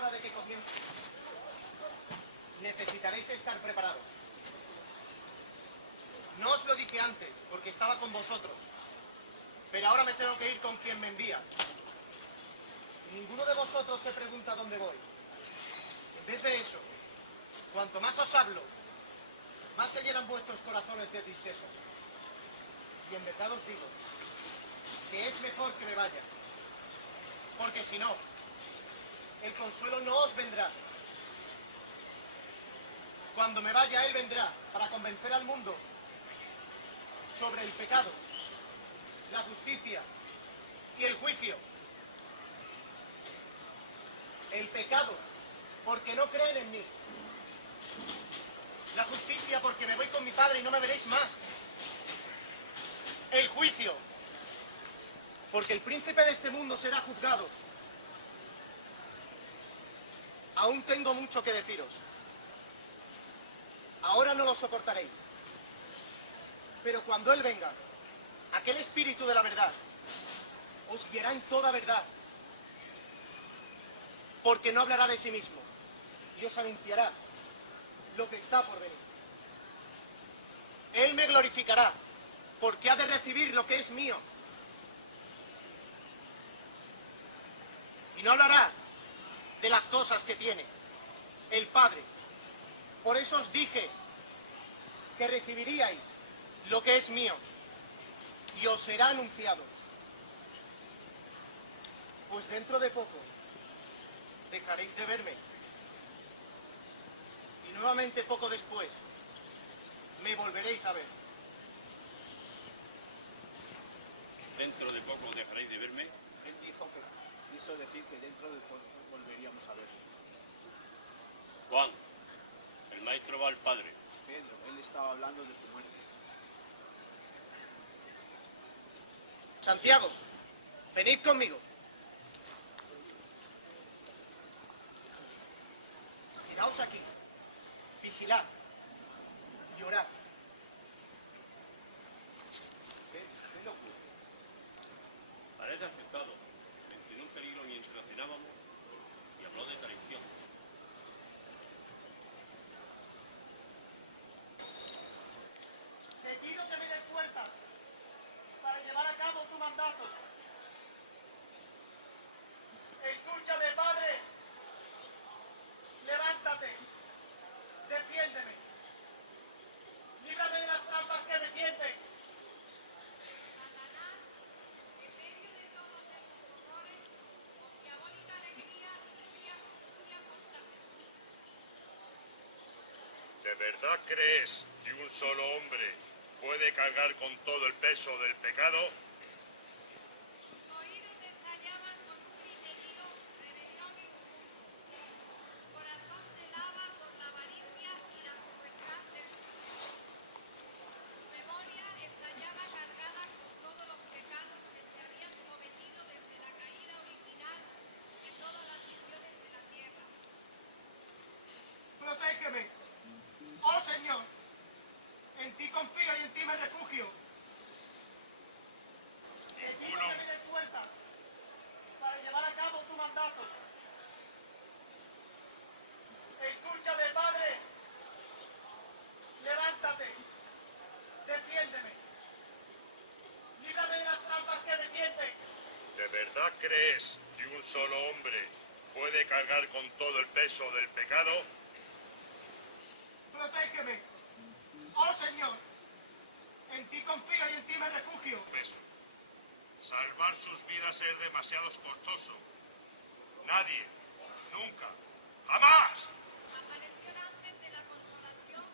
hora de que comience. Necesitaréis estar preparados. No os lo dije antes, porque estaba con vosotros. Pero ahora me tengo que ir con quien me envía. Ninguno de vosotros se pregunta dónde voy. En vez de eso, cuanto más os hablo, más se llenan vuestros corazones de tristeza. Y en verdad os digo que es mejor que me vaya. Porque si no, el consuelo no os vendrá. Cuando me vaya, Él vendrá para convencer al mundo sobre el pecado, la justicia y el juicio. El pecado, porque no creen en mí. La justicia, porque me voy con mi Padre y no me veréis más. El juicio, porque el príncipe de este mundo será juzgado. Aún tengo mucho que deciros. Ahora no lo soportaréis. Pero cuando Él venga, aquel Espíritu de la verdad, os guiará en toda verdad. Porque no hablará de sí mismo y os anunciará lo que está por venir. Él me glorificará, porque ha de recibir lo que es mío. Y no hablará de las cosas que tiene el Padre. Por eso os dije que recibiríais lo que es mío y os será anunciado. Pues dentro de poco dejaréis de verme. Y nuevamente poco después me volveréis a ver. Dentro de poco dejaréis de verme. Él dijo que quiso decir que dentro de poco volveríamos a ver. Juan, el maestro va al Padre. Pedro, él estaba hablando de su muerte. Santiago, venid conmigo. Quedaos aquí, vigilad y orad. ¿Qué le ocurre? Parece aceptado. Mencionó un peligro mientras cenábamos y habló de traición. Te pido que me des fuerza para llevar a cabo tu mandato. Escúchame, Padre. Levántate. Defiéndeme. Líbrame de las trampas que me tienten. Satanás, en medio de todos esos horrores, con diabólica alegría dirigía su furia contra Jesús. ¿De verdad crees que un solo hombre puede cargar con todo el peso del pecado? Sus oídos estallaban con un griterío, rebelión y tumulto. Su corazón se lava por la avaricia y la crueldad del mundo. Su memoria estallaba cargada con todos los pecados que se habían cometido desde la caída original de todas las naciones de la tierra. Protégeme. Oh Señor. En ti confío y en ti me refugio. Te pido que me des fuerza para llevar a cabo tu mandato. Escúchame, Padre. Levántate. Defiéndeme. Líbrame de las trampas que me tienten. ¿De verdad crees que un solo hombre puede cargar con todo el peso del pecado? Protégeme. Oh Señor. En ti confío y en ti me refugio. Eso. Salvar sus vidas es demasiado costoso. Nadie, nunca, jamás. Apareció el ángel de la consolación,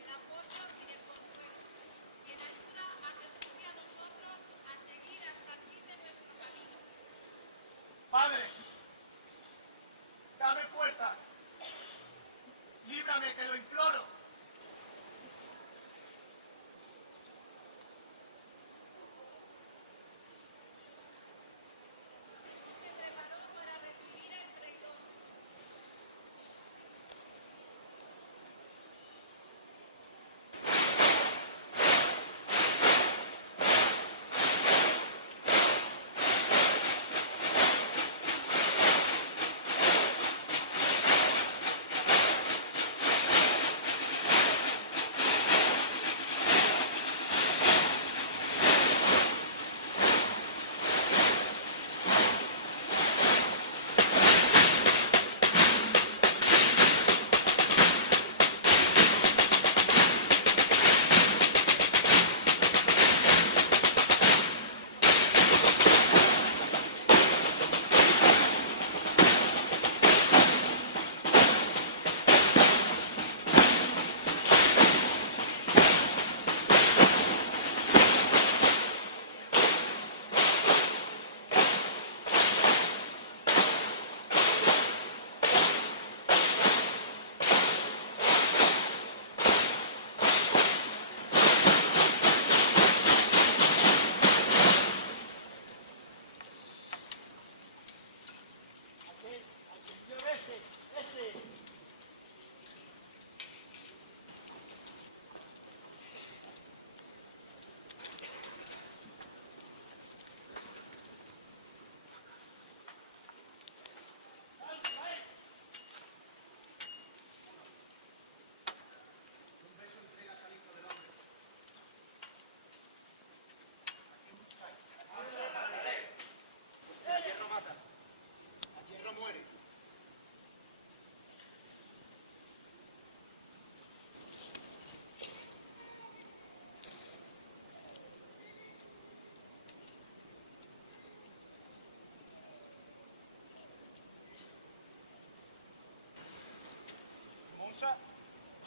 del apoyo y del consuelo, quien ayuda a Jesús y a nosotros a seguir hasta el fin de nuestro camino. Padre, dame fuerzas. Líbrame, te lo imploro. Se preparó para recibir al traidor.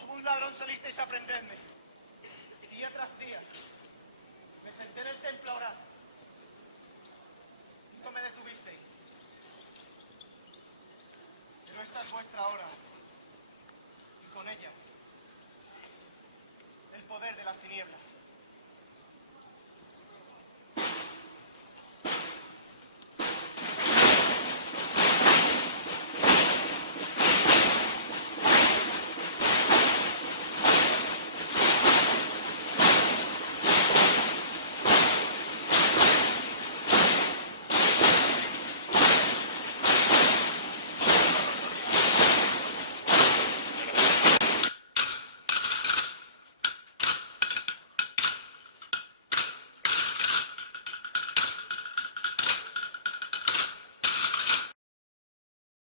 Como un ladrón salisteis a prenderme. Día tras día. Me senté en el templo a orar. No me detuvisteis. Pero esta es vuestra hora. Y con ella, el poder de las tinieblas.